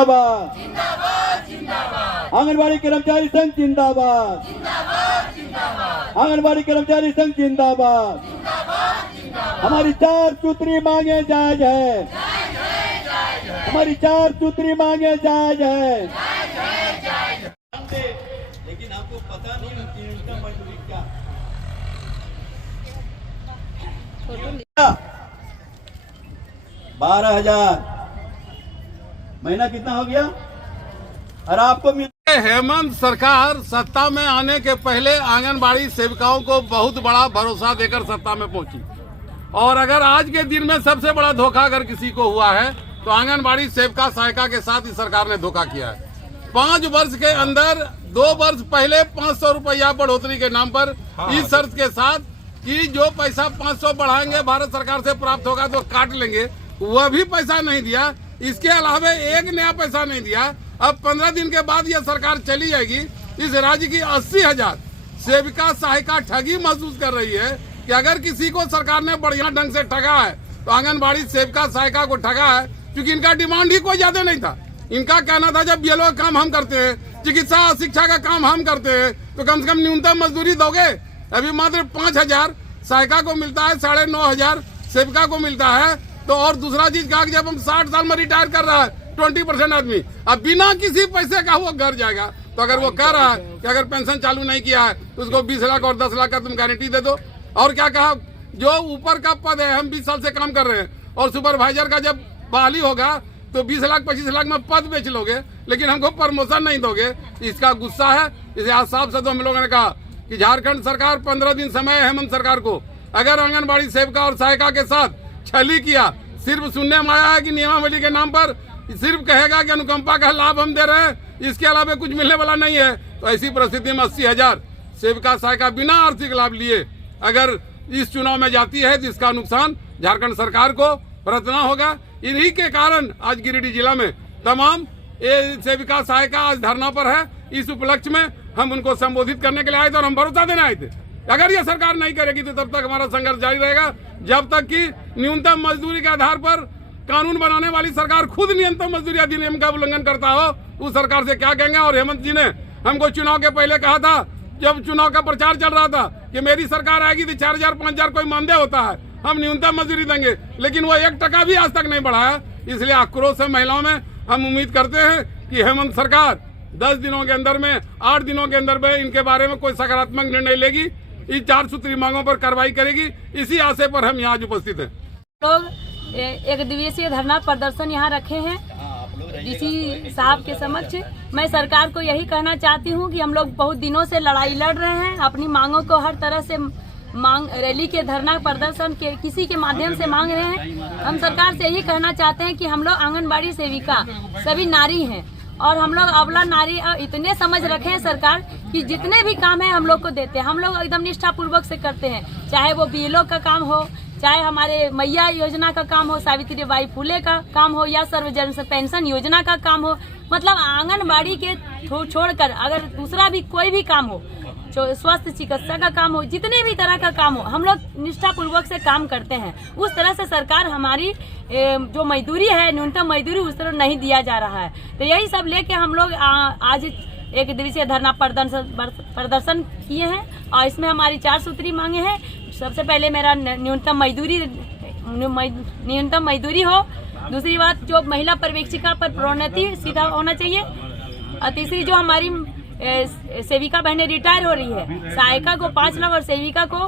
जिंदाबाद आंगनबाड़ी कर्मचारी संघ जिंदाबाद आंगनबाड़ी कर्मचारी संघ जिंदाबाद। हमारी 4 सूत्री मांगे जायज है, हमारी 4 सूत्री मांगे जायज है। लेकिन आपको पता नहीं होती न्यूनतम मजदूरी क्या 12,000 महीना कितना हो गया। और आपको हेमंत सरकार सत्ता में आने के पहले आंगनबाड़ी सेविकाओं को बहुत बड़ा भरोसा देकर सत्ता में पहुंची, और अगर आज के दिन में सबसे बड़ा धोखा अगर किसी को हुआ है तो आंगनबाड़ी सेविका सहायिका के साथ इस सरकार ने धोखा किया है। 5 वर्ष के अंदर 2 वर्ष पहले 500 रुपया बढ़ोतरी के नाम पर इस शर्त के साथ कि जो पैसा 500 बढ़ाएंगे भारत सरकार से प्राप्त होगा तो काट लेंगे, वह भी पैसा नहीं दिया। इसके अलावा एक नया पैसा नहीं दिया। अब 15 दिन के बाद यह सरकार चली जाएगी। इस राज्य की 80,000 सेविका सहायिका ठगी महसूस कर रही है कि अगर किसी को सरकार ने बढ़िया ढंग से ठगा है तो आंगनबाड़ी सेविका सहायिका को ठगा है, क्योंकि इनका डिमांड ही कोई ज्यादा नहीं था। इनका कहना था जब बीएलओ का काम हम करते हैं, चिकित्सा शिक्षा का काम हम करते हैं, तो कम से कम न्यूनतम मजदूरी दोगे। अभी मात्र 5,000 सहायिका को मिलता है, 9,500 सेविका को मिलता है। तो और दूसरा चीज कहा कि जब हम 60 साल में रिटायर कर रहा है 20% आदमी अब बिना किसी पैसे का वो घर जाएगा। तो अगर वो कह रहा है कि अगर पेंशन चालू नहीं किया है तो उसको 20 लाख और 10 लाख का तुम गारंटी दे दो। और क्या कहा, जो ऊपर का पद है, हम 20 साल से काम कर रहे हैं और सुपरवाइजर का जब बहाली होगा तो 20 लाख 25 लाख में पद बेच लोगे, लेकिन हमको प्रमोशन नहीं दोगे। इसका गुस्सा है। इसे आज साफ शब्दों हम लोगों ने कहा कि झारखंड सरकार 15 दिन समय है हेमंत सरकार को, अगर आंगनबाड़ी सेविका और सहायिका के साथ छली किया, सिर्फ सुनने में आया है कि नियमावली के नाम पर सिर्फ कहेगा कि अनुकंपा का लाभ हम दे रहे हैं, इसके अलावा कुछ मिलने वाला नहीं है, तो ऐसी परिस्थिति में 80,000 सेविका सहायिका बिना आर्थिक लाभ लिए अगर इस चुनाव में जाती है तो इसका नुकसान झारखंड सरकार को भुगतना होगा। इन्हीं के कारण आज गिरिडीह जिला में तमाम सेविका सहायिका आज धरना पर है। इस उपलक्ष्य में हम उनको संबोधित करने के लिए आए थे और हम भरोसा देने आए थे। अगर यह सरकार नहीं करेगी तो तब तक हमारा संघर्ष जारी रहेगा, जब तक कि न्यूनतम मजदूरी के आधार पर कानून बनाने वाली सरकार खुद न्यूनतम मजदूरी अधिनियम का उल्लंघन करता हो। उस सरकार से क्या कहेंगे। और हेमंत जी ने हमको चुनाव के पहले कहा था, जब चुनाव का प्रचार चल रहा था, कि मेरी सरकार आएगी तो 4,000 5,000 कोई मानदेय होता है, हम न्यूनतम मजदूरी देंगे, लेकिन वो 1 टका भी आज तक नहीं बढ़ाया। इसलिए आक्रोश है महिलाओं में। हम उम्मीद करते हैं कि हेमंत सरकार 10 दिनों के अंदर में 8 दिनों के अंदर में इनके बारे में कोई सकारात्मक निर्णय लेगी, इन 4 सूत्री मांगों पर कार्रवाई करेगी। इसी आशय पर हम यहाँ आज उपस्थित हैं। लोग एक दिवसीय धरना प्रदर्शन यहाँ रखे हैं डीसी साहब के समक्ष। मैं सरकार को यही कहना चाहती हूँ कि हम लोग बहुत दिनों से लड़ाई लड़ रहे हैं, अपनी मांगों को हर तरह से रैली के धरना प्रदर्शन के किसी के माध्यम से मांग रहे हैं। हम सरकार से यही कहना चाहते हैं कि हम लोग आंगनबाड़ी सेविका सभी नारी हैं और हम लोग अबला नारी इतने समझ रखे हैं सरकार कि जितने भी काम है हम लोग को देते हैं। हम लोग एकदम निष्ठा पूर्वक से करते हैं, चाहे वो बीएलओ का काम हो, चाहे हमारे मैया योजना का काम हो, सावित्री बाई फुले का काम हो, या सर्वजन पेंशन योजना का काम हो। मतलब आंगनबाड़ी के छोड़कर अगर दूसरा भी कोई भी काम हो, स्वास्थ्य चिकित्सा का काम हो, जितने भी तरह का काम हो, हम लोग निष्ठा पूर्वक से काम करते हैं। उस तरह से सरकार हमारी जो मजदूरी है, न्यूनतम मजदूरी, उस तरह नहीं दिया जा रहा है। तो यही सब लेके हम लोग आज एक दिवसीय धरना प्रदर्शन किए हैं और इसमें हमारी 4 सूत्री मांगे हैं। सबसे पहले मेरा न्यूनतम मजदूरी हो, दूसरी बात जो महिला पर्यवेक्षिका पर प्रोन्नति सीधा होना चाहिए, और तीसरी जो हमारी सेविका बहनें रिटायर हो रही है, सहायिका को 5 लाख और सेविका को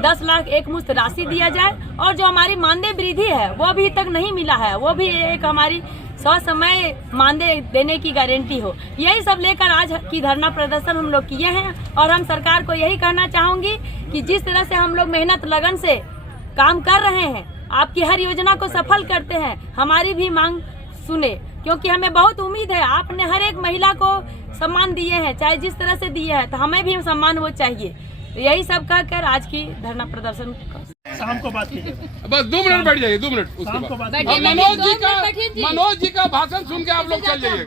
10 लाख एक मुश्त राशि दिया जाए। और जो हमारी मानदेय वृद्धि है वो अभी तक नहीं मिला है, वो भी एक हमारी समय मानदेय देने की गारंटी हो। यही सब लेकर आज की धरना प्रदर्शन हम लोग किए हैं। और हम सरकार को यही कहना चाहूंगी कि जिस तरह से हम लोग मेहनत लगन से काम कर रहे हैं, आपकी हर योजना को सफल करते हैं, हमारी भी मांग सुने, क्योंकि हमें बहुत उम्मीद है। आपने हर एक महिला को सम्मान दिए हैं, चाहे जिस तरह से दिए हैं, तो हमें भी सम्मान वो चाहिए। तो यही सब कहकर आज की धरना प्रदर्शन शाम को बात कीजिए। बस 2 मिनट बैठ जाइए, 2 मिनट। शाम को बात मनोज जी का भाषण सुन के आप लोग चल जाइए।